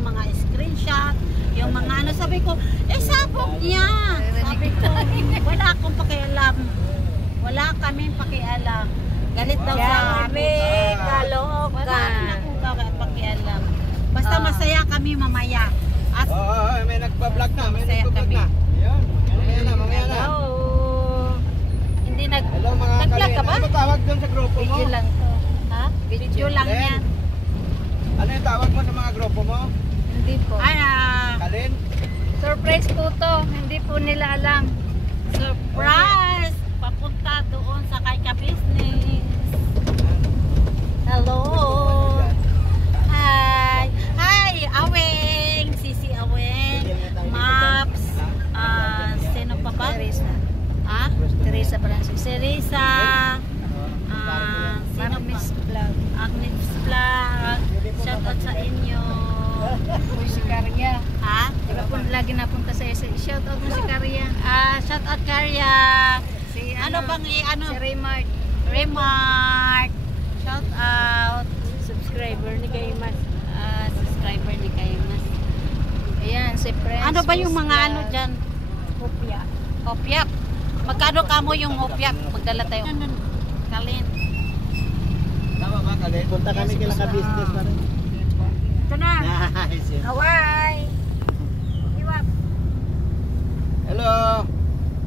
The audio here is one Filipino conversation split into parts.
yung mga screenshot, yung mga ano, sabi ko, sabog niya. Sabi ko, wala akong pakialam. Wala kaming pakialam. Galit daw sa amin. Kaloka. Wala akong pakialam. Basta masaya kami mamaya. May nagpa-vlog na. May nagpa-vlog na. Mamaya na. Hindi Hello mga nag-vlog ka ba? Ano tawag doon sa grupo mo? Video lang to. Ha? Video lang yan. Ano yung tawag mo sa mga grupo mo? Hindi po. Kalin? Surprise po to. Hindi po nila alam. Surprise! Papunta doon sa kay ka-business. Hello! Hi! Hi! Aweng! Sisi Aweng! Maps! Sino pa ba? Teresa. Ha? Teresa Francis. Si Risa! Sino pa? Miss Vlog. Agnes Vlog! Shout out sa inyo! Po si Karya. Ha? Di ba po lagi napunta sa isa. Shout out mo si Karya. Shout out Karya! Si Ano bang Si Raymart. Remark. Shout out. Subscriber ni Kaymas. Subscriber ni Kaymas. Ayan, si Friends. Ano ba yung Miss mga Vlog. ano dyan? Hopya. Hopya. Magkano kamo yung hopya? Magdala tayo. Kalin. Tama ba Kalin? Punta kami kila ka-business pa rin. Ito na. Nice. Hawaii. Iwap. Hello.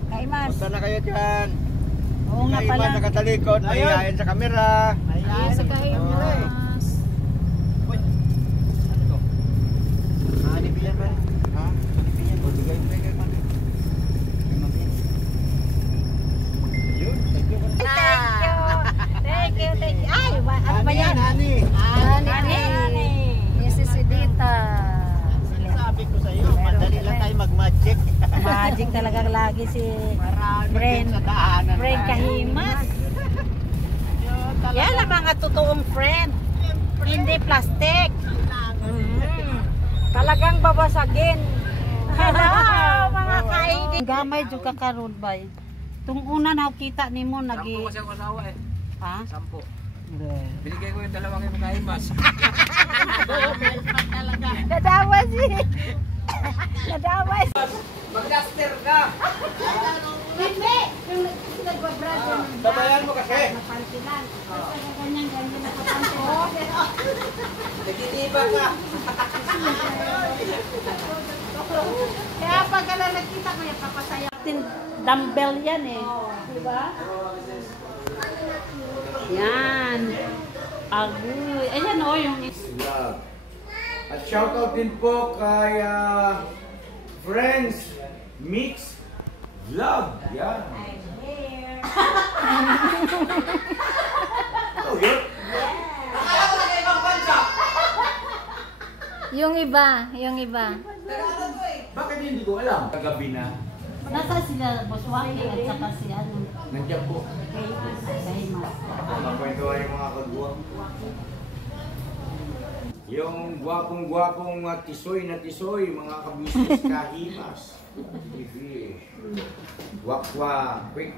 Kaymas. Punta na kayo dyan. Oo nga pala. Iba nakatalikod. Mahihayin sa kamera. Ayun sa Kaymas. Hanipiyan ba? Ha? Hanipiyan. O, bigay mo kayo man. Ayun. Thank you. Thank you. Ay, ano ba yan? Nani? Nani. Mrs. Edita. Sinasabi ko sa iyo, madali lang tayo mag-magic. Magic talaga lagi si Friend Kahimas. Yan ang mga totoong friend. Hindi plastic. Talagang babasagin. Hello mga kaidin. Gamay juga karon bay. Tung una nakita nimo nagi. Sampo kasi ako asawa eh. Ha? 10. Binigay ko yung 2 Kaymas. Nadawas eh. Nadawas. Mag-duster ka! Hindi. Yung nagbabrado. Sabayan mo kasi. Napantilan. Basta ganyan nakapantilan. Nagtitiba ka. Kaya pag nakita ko yung papasaya. Dumbbell yan eh. Diba? Yan. Agoy. Ayan o yung... Vlog. At shoutout din po kay Friends Mix Vlog. Yan. Oh, yun. Yung iba. Bakit hindi ko alam? Kagabi na. Nasa sila Boswaki at saka si ano. Nandiyan po. Kaymas. Makakwentuhan yung mga kagwang. Yung gwapong-gwapong tisoy na tisoy, mga kabisnes Kahimas. Sige. Wakwa, quick.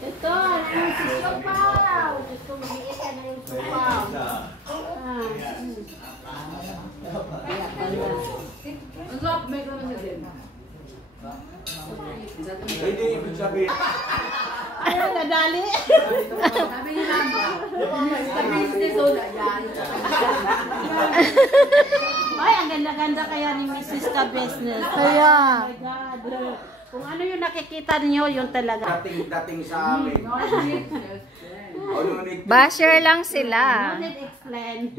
Ito, yung si Sopaw. Gusto mag-iit ka na yung Sopaw. Kaya pala. Hindi ibig sabihin. Ayaw, nadali. Sabi niya lang. Sa business, yan. Ay, ang ganda-ganda kaya ni Mrs. Ka Business. Kaya. Oh my God. Kung ano yung nakikita niyo, yun talaga. Dating sa amin. Basher lang sila. No need explain.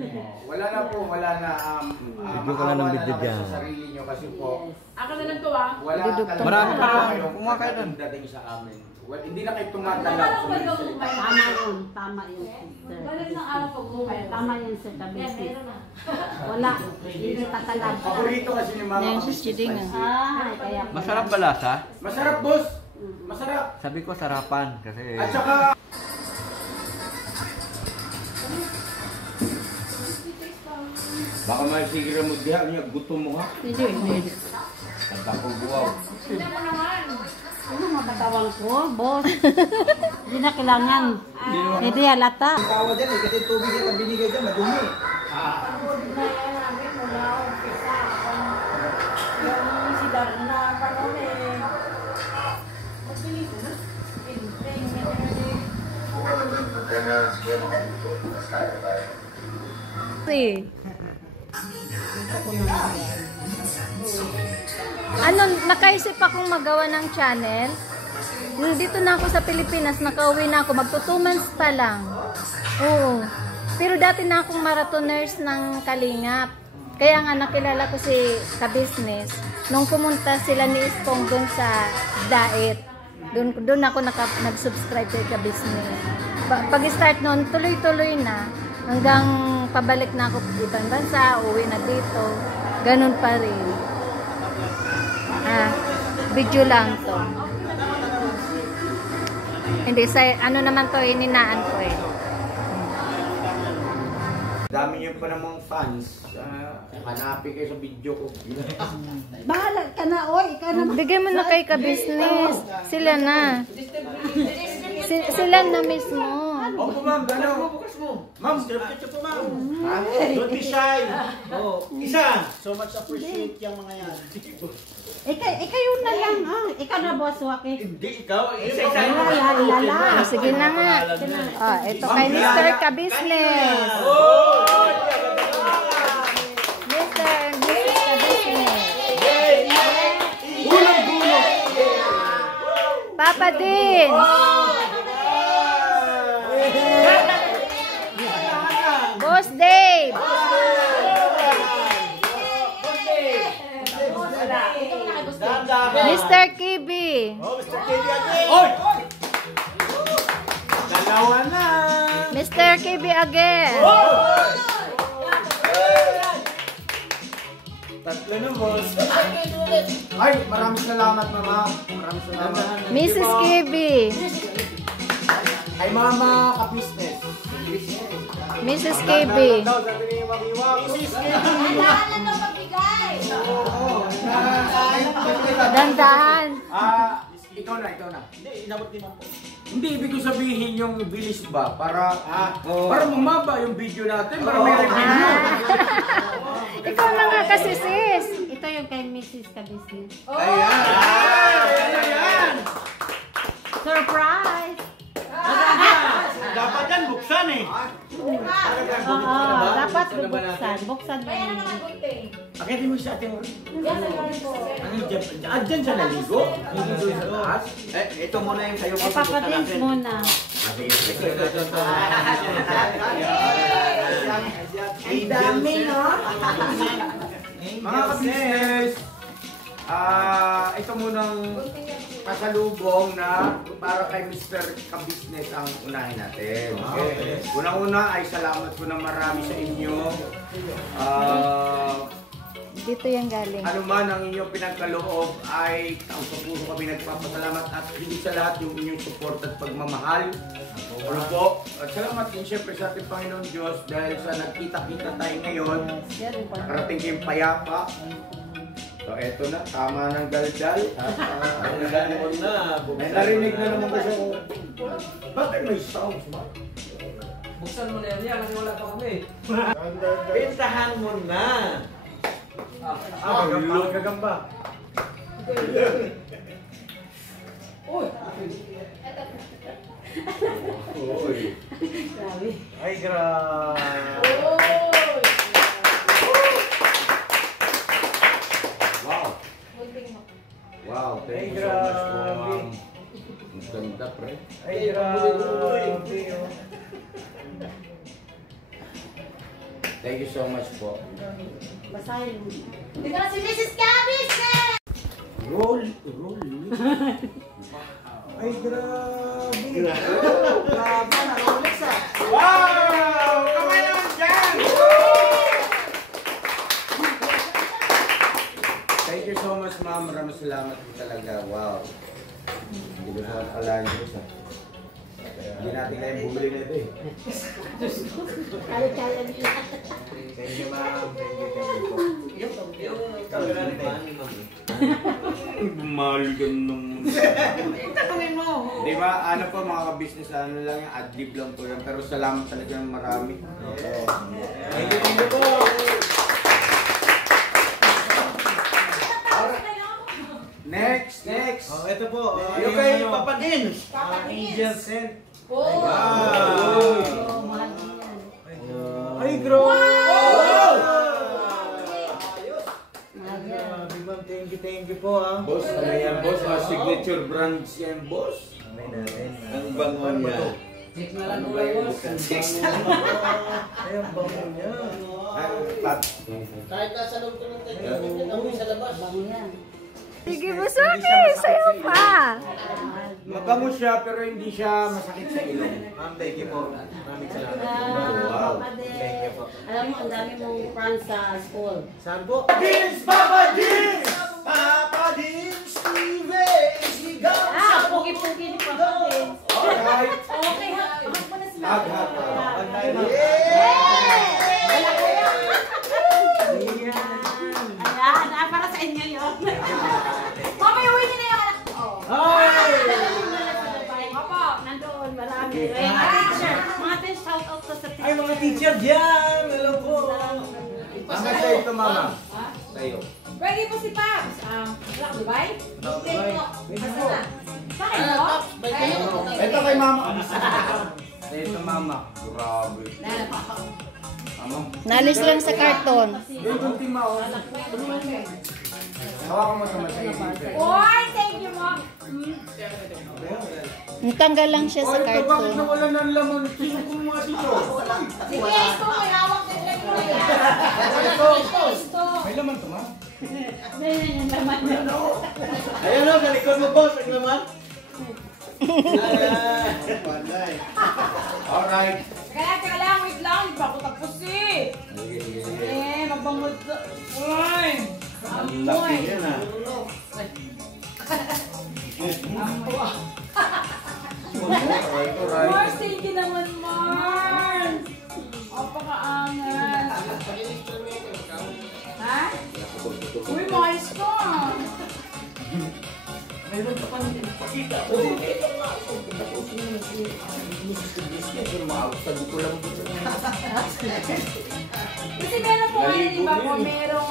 Wala na po, wala na. Video ka na ng video dyan. Sa sarili nyo kasi po. Ako na lang to ah. Wala Dudugtong Marami pa po. kayong Kumakain doon. dating sa amin. Well, hindi na kayo tumatanggap. Tama yun. Tama yun. Tama yun sa Ka-Business. Wala. Hindi tatalab. Paborito kasi ni Mama. Yan, kasi si Chiding, spicy. Kaya Masarap ba lasa? Masarap, boss. Masarap. Sabi ko sarapan kasi At saka baka may sigira mo diha niya gutom mo ha. hindi. Tanda ko buwaw. Ano mabatawan ko, boss? Hindi na kailangan. Hindi halata. Tawa dyan eh, kasi tubig yan ang binigay dyan, madumi. Ano, nakaisip akong magawa ng channel. Dito na ako sa Pilipinas, nakauwi na ako. Magto 2 months pa lang. Oo. Pero dati na akong marathoners ng Kalingap. Kaya nga nakilala ko si ka-business. Nung pumunta sila ni Ispong doon sa Daet. Doon ako nag-subscribe kay ka-business. Pag-start noon, tuloy-tuloy na. Hanggang pabalik na ako ibang bansa, uwi na dito. Ganun pa rin. Video lang to. Hindi, ano naman to, ininaan ko eh. Dami niyo pa namang fans. Hanapin kayo sa video ko. Bahala ka na, oy. Ikaw na. Bigyan mo na kay ka-business. Sila na. Sila na mismo. Opo ma'am, ano? Ma'am, diretso po ma'am. Don't be shy. Isa. So much appreciate yung mga yan. Ikaw na lang, Ikaw na, boss, Waki. Hindi, ikaw. Sige na nga. Ito kay Mr. Ka-business. Mr. Ka-business. Papa din. Boss Dave. Mr. Kibi. Mr. Kelly again. Oy! Dalawa na. Mr. Kibi again. Tatlo na, boss. Ay, maraming salamat, mama. Maraming salamat. Mrs. Kibi. Ay, mama, ka-business. Mrs. Kibi. Mrs. Kelly. Dandahan. Ikaw na. Hindi, inabot ni mama po. Hindi, ibig ko sabihin yung bilis ba? Para bumaba yung video natin. Para may review. Ikaw na nga kasi sis. Ito yung kay Mrs. Ka-business. Ayan! Surprise! Dapat yan, buksan eh. Oo, dapat bubuksan. Buksan mo yun. Akitin mo sa ating... Diyan siya naligo? Hindi doon sa taas? Ito muna yung sa'yo. Papadins muna. Ang dami, no? Mga ka-business, ito munang pasalubong na para kay Mr. Ka-business ang unahin natin. Okay. Unang-una ay salamat ko na marami sa inyo. Dito yan galing. Ano man ang inyong pinagkaloob ay ang puso kami nagpapasalamat at hindi sa lahat yung inyong support at pagmamahal. Ano po? At salamat din siyempre sa ating Panginoon Diyos dahil sa nagkita-kita tayo ngayon. Parating kayong payapa. So eto na, tama ng daldal. May narinig na naman kasi ako. Bakit may sounds ba? Buksan mo na yan kasi wala pa kami. Pintahan mo na! Gagamba. Uy! Ay, grabe! Wow, thank you so much po, ma'am. Ang ganda, pre. Ay, grabe. Thank you so much po. Basahin mo. Ikaw si Mrs. Ka-business! Roll. Ay, grabe. Grabe na, Rolex ah. Wow! Kamay naman dyan! Thank you so much, ma'am. Maraming salamat po talaga. Wow. Hindi ko sa akalain ko sa. Hindi natin kaya bumili na ito eh. Kaya nila. Thank you, ma'am. Thank you po. Mahal ka nung... Tanungin mo. Di ba, ano po mga ka-business, ano lang yung ad-lib lang po yan. Pero salamat talaga ng marami. Thank you po. Next. Oh, ito po. Yung kay Papa Din. Angel Scent. Oh. Wow. Mahal din yan. Ay, bro! Mahal yan. Grabe, ma'am. Thank you po, ha. Boss, ano yan, boss? Signature brands yan, boss. Okay natin. Ang bango niya. Ano ba yun? Ay, ang bango niya. Kahit nasa loob ko ng tayo, sa labas. Bango yan. Sige, Busuki! Sayo pa! Mabango siya pero hindi siya masakit sa ilong. Ma'am, thank you po. Maraming salamat. Wow. Thank you po. Alam mo, ang dami mong friends sa school. Saan po? Dins, Papa Dins! Papa Dins, Steve! Sigaw! Ah, pugi-pugi ni Papa din. Alright. Okay, ha? Mahal mo na sila. Hag. Ayan, para sa inyo yun. Mama, uwi niyo na yung anak ko. Hi! Opo, nandoon, marami. Mga teacher, shout out to sa teacher. Ay, mga teacher dyan! Hello po! Mama, sa'yo ito, mama. Sa'yo. Pwede po si Pops. Rock Dubai? Hindi po. Asa na? Bakit po? Ito kay mama. Sa'yo ito, mama. Grabe. Mama. Nalis lang sa karton. Yung kunti mao. Hawakan mo naman sa'yo. Oy, thank you, Mom. Natanggal lang siya sa Ito, bakit karton. nawala ng laman? Tusok mo mga dito. Sige, ito. May hawak din lang mo yan. Ito. May laman to, ma? Yan yung laman yun. Ayan o, sa likod mo, boss. Ang naman. Alright. Kaya lang, wait lang. Hindi pa ako tapos eh. Magbangod sa... Uy! Amoy! Yan ah. Mars, thank you naman, Mars! Apakaangas. Ha? Uy, mais ka! Mayroon ka pang pakita. Sabi ko lang dito. Kasi meron po ngayon, di ba po, merong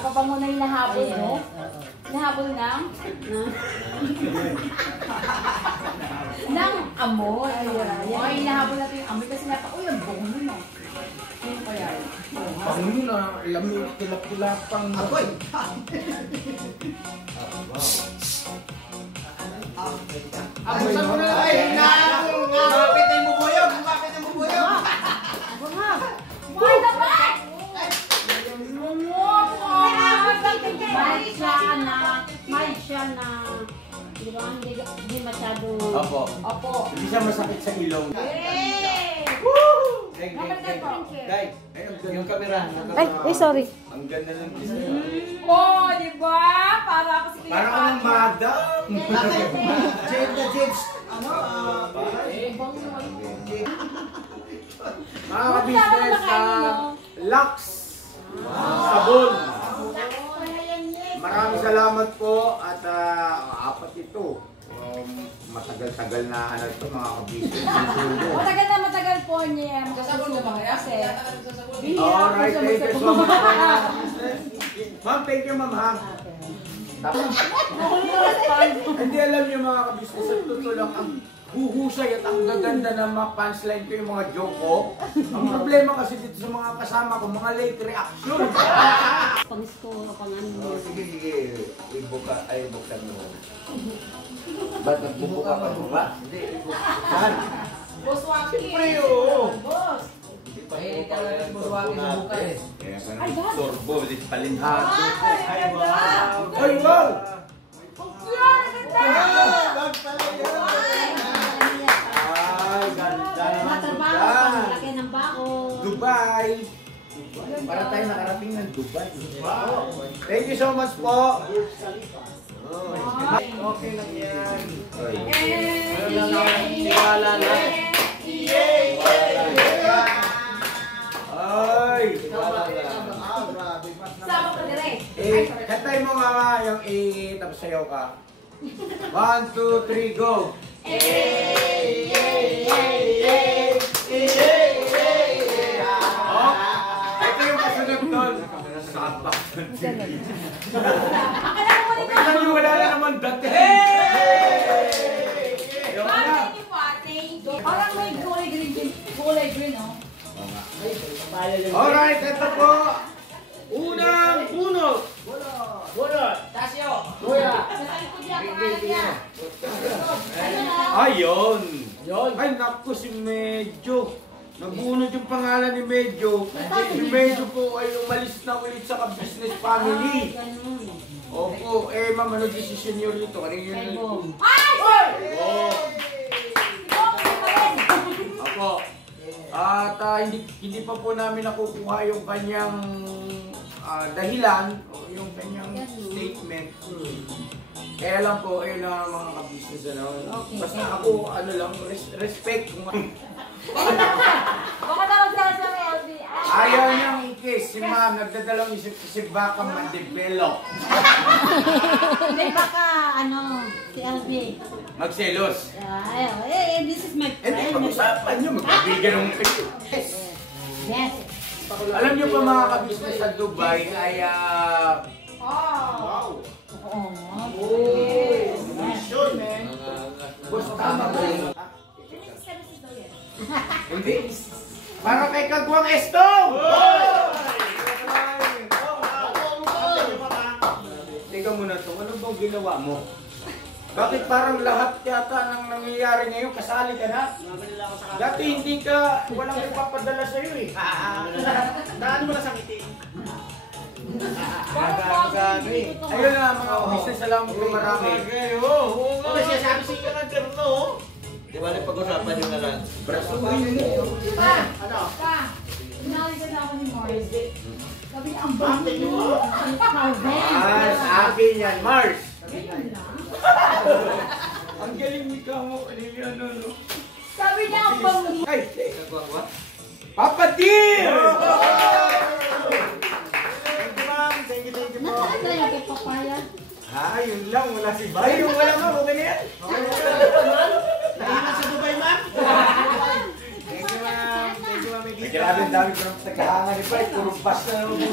pabango na yung nahabol, no? Nahabol ng? Ng amoy. Amoy, nahabol natin yung amoy kasi napa, uy, ang bango nun, no? Ano kaya yun? Pangulo na, lamig, tilap-tilapang. Akoy! Abusan mo na lang. Ay, ngapit na yung bubuyog. Ngapit na yung bubuyog. Uy, dapat! Mild siya na, di ba, hindi masyado. Opo. Opo. Hindi siya masakit sa ilong. Yay! Guys, yung camera. Ay, sorry. Ang ganda ng design. Oh, di ba? Para ako si Kuya Parang kang madam. James na James. Ano? Mga business, Lux. Sabon. Maraming salamat po at apat ito. Matagal-tagal na ano ito mga ka-business. Matagal po niya. Magkasabon na ba kaya? Kasi, Alright, thank you so much. Ma'am, thank you ma'am ha. Hindi alam niyo mga ka-business, at totoo lang ang huhusay at ang gaganda ng mga punchline ko yung mga joke ko. Ang problema kasi dito sa mga kasama ko, mga late reaction. Pang score, pang ano. Sige. Ibuka, ay buksan mo. Ba't nagbubuka ka mo ba? Hindi, ibuksan. Boss Waki. Siyempre, oo. Boss. Eh, talagang buruwagin sa buka eh. Kaya ka naman sorbo, ulit palinhato. Ay, wow! Ay, wow! Ay, ganda naman Matrabaho, Dubai. panglaki ng baon. Dubai. Para tayo nakarating ng Dubai. Thank you so much po. Okay lang yan. Ano lang ang tiwala na. Kantahin mo mama yung tapos sayaw ka. 1, 2, 3, go! Oh, ito yung kasunod doon. Sabak. Akala nyo wala na naman dati. Parang may kulay green, oh. Alright, ito po. Unang bunot. Ayun. Ay, naku si Medyo. Nabunod yung pangalan ni Medyo. Si Medyo po ay umalis na ulit sa business family. Opo, ma'am, ano decision nyo rito? Kanina yun? Opo. At hindi pa po namin nakukuha yung kanyang dahilan o yung kanyang statement. Kaya lang po, ayun na mga ka-business, ano. Basta ako, ano lang, respect. Baka daw sa LB. Ayaw niyang i-kiss si ma'am, nagdadalawang isip si baka ma-develop. Hindi baka, si LB. Magselos. This is my Hindi, friend. pag-usapan niyo, magbibigyan ng Yes. Alam niyo pa mga ka-business sa Dubai ay tama ba yun? Hindi. Para kay Kagwang Estong! Teka muna to, ano bang ginawa mo? Bakit parang lahat yata ng nangyayari ngayon, kasali ka na? Dati hindi ka, walang ipapadala sa'yo eh. Daan mo na sa ngiti. Ayun na mga business, salamat po marami. Kasi siya sabi siya ka nagkarno. Di ba pag-usapan nyo na lang? Braso mo yun eh. Ano? Pinalitan ako ni Morris. Sabi niya, ang bangin mo. Mars, akin yan, Mars. Ganyan lang. Ang galing ni Kamo, ano. Sabi niya, ang bangin. Ay, Papa Dear! Thank you, ma'am. Thank you po. Nasaan na yung kay Papaya? Yun lang, wala si Bay. Yung wala nga, okay na yan. Naiiwan sa Dubai, ma'am. Thank you, ma'am. Thank you, ma'am. Grabe, ang dami ko ng nagkahangan ni Bay. Puro bas na naman.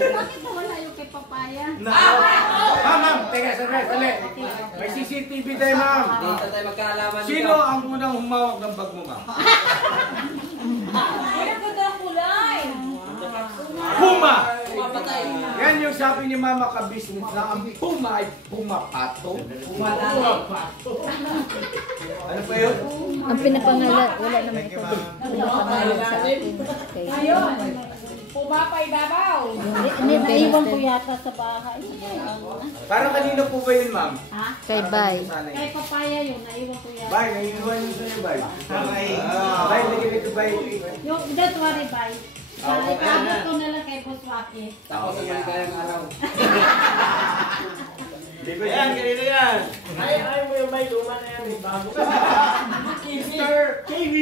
Bakit wala yung kay Papaya? Ma'am, teka, sandali. May CCTV tayo, ma'am. Sino ang unang humawak ng bag mo, ma'am? Ay, ang ganda ng kulay. Puma! Yan yung sabi ni Mama ka-business na ang Puma ay pumapato. Ano pa yun? Ang pinapangalan, wala naman ito. Pinapangalan sa akin. Kay, Ayun. Pumapay babaw. Naiwan ko yata sa bahay. Parang kanino po ba yun, ma'am? Ha? kay Bay. Kay Papaya yun, naiwan ko yata. Bay, naiiwan yun sa'yo, Bay. Bay, lagyan nito, Bay. Yung, don't worry, bye. Ipabot ko na lang kay Boss Waki. Ayan, ganito yan. Ay mo yung may luma na yan. Bago ka. Mr. KB!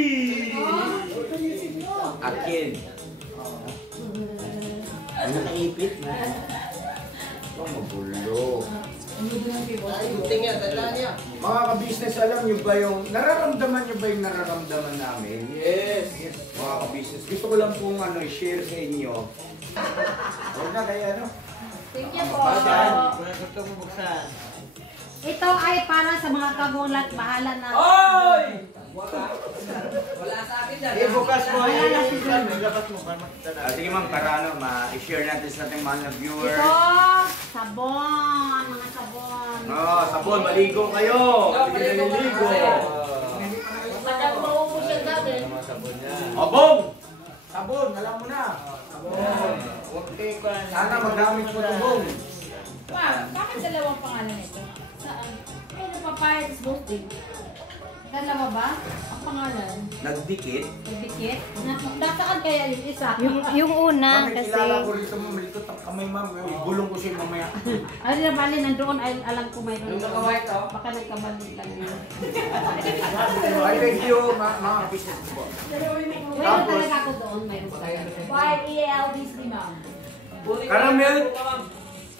Akin. Ano nakaipit? Ito, magulo. Tingnan, tala niya. Mga ka-business, alam nyo ba yung, nararamdaman nyo ba yung nararamdaman namin? Yes. Mga ka-business, gusto ko lang pong i-share sa inyo. Huwag na kaya, ano? Thank you po. Gusto mo buksan? Ito ay para sa mga kagulat, bahala na. Ibukas mo. Ilabas mo. Sige ma'am, para ma-share natin sa ating mga viewers. Ito, sabon, mga sabon. Sabon, maligo kayo. Maligo. Bong! Sabon, alam mo na. Sana magamit mo ito, Bong. Ma'am, bakit dalawang pangalan ito? Saan? Ay, napapayat is boasting. Dalawa ba? Ang pangalan? Nagdikit. Nagdikit? Nasaan kaya yung isa? Yung una, Bakit kasi, kilala ko rito mo, malitot ang kamay ma'am. Ibulong ko siya mamaya. Ay, na bali, nandoon ay alam ko mayroon. Yung nakawhite, oh. Baka nagkamali lang yun. Ay, thank you, mga business po. Mayroon talaga ako doon, mayroon talaga. YELDs ni ma'am. Caramel.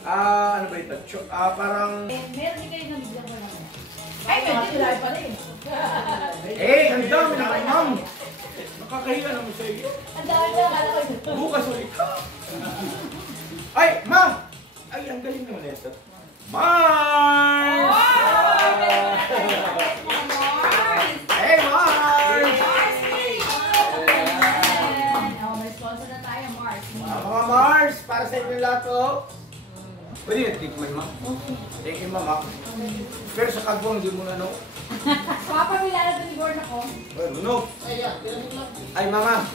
Ano ba ito? Parang... Meron din kayo ng biglang wala na. Ay, medyo sila pa rin. Ang dami na kay ma'am. Nakakahiya naman sa iyo. Ang dami na, kala ko. Bukas ulit ka. Ay, ma'am! Ay, ang galing naman ito. Mars! Hey, Mars! May sponsor na tayo, Mars. Mga Mars, para sa inyo lahat to. Pwede yung tikman, ma'am. Thank you, ma'am. Pero sa kagwang, hindi mo na, no? Papamila na ito ni Gordon ako. No. Ay, mama.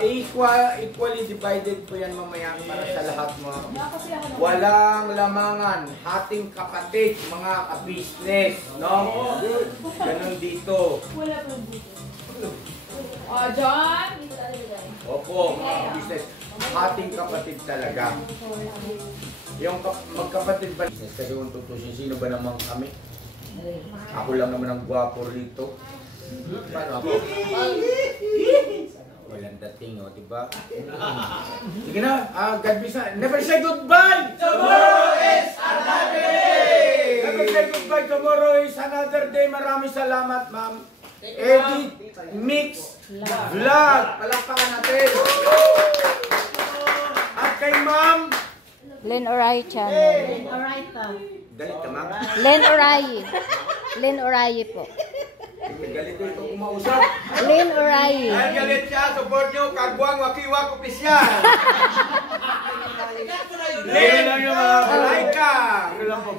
Equally divided po yan mamaya para sa lahat, mga. Kasi ako na. Walang lamangan, hating kapatid, mga ka-business, no? Ganun dito. Wala pa dito. John! Opo, mga ka-business. Hating kapatid talaga. Yung magkapatid ba? Kasi kung tutusin, sino ba naman kami? Ako lang naman ang gwapo rito. Paano ako? Walang dating, o, diba? Sige na, God bless na. Never say goodbye! Tomorrow is another day! Never say goodbye, tomorrow is another day. Maraming salamat, ma'am. Edit, mix, vlog. Palakpakan natin. At kay ma'am. Len Oray channel. Alright pa. Galit ka, ma'am. Len Oray. Len Oray po. Galit ito kumausap. Len Oray. Dahil galit siya, support nyo, Kagwang Wakiwak Opisyal. Biro lang yung mga Laika.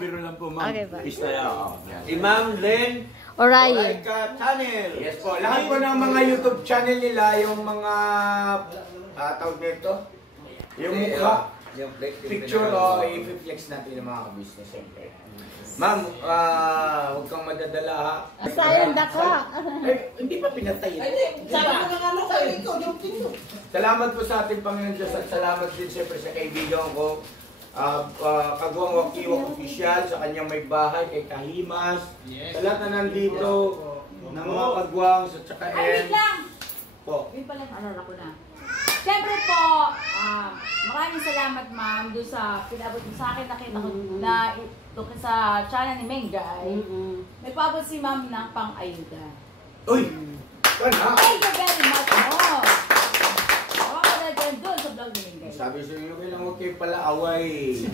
Biro lang po, ma'am. Okay ba? Imam Len Oray. Laika Channel. Yes po, lahat po ng mga YouTube channel nila, yung mga tawag nito, yung mukha, Yung picture o i-flex natin yung mga business siyempre. Ma'am, huwag kang madadala ha. Sayang daka. Eh, hindi pa pinatay. Salamat po sa ating Panginoon Diyos at salamat din siyempre sa kaibigan ko, Kagwang Wakiwak Official, sa kanyang may bahay, kay Kahimas, sa lahat na nandito, ng mga Kagwang, sa tsaka Ay, wait lang! po. Yun pala, alala ko na. Siyempre po, maraming salamat ma'am doon sa pinabot mo sa akin. Nakita ko na ito sa channel ni Mengay. May paabot si ma'am ng pang-ayuda. Uy! Kana! Thank you very much mo! Oo, dahil doon sa vlog ni Mengay. Sabi sa inyo, kailangan huwag kayo pala away.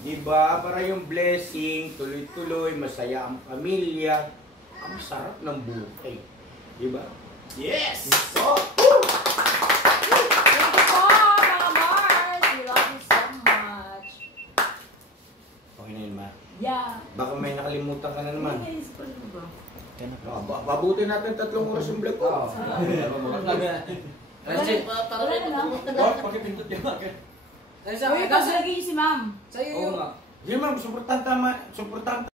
Diba? Para yung blessing, tuloy-tuloy, masaya ang pamilya. Ang sarap ng buhay. Diba? Yes! Oh! Thank you po, mga Mars! We love you so much. Okay na yun, ma. Yeah. Baka may nakalimutan ka na naman. Nainis ko rin ba? Babutin natin 3 oras yung vlog ko. Wala na lang. Pakipindot yung akin. Uy, kasi lagi si ma'am. Sa'yo Sige ma'am, supportanta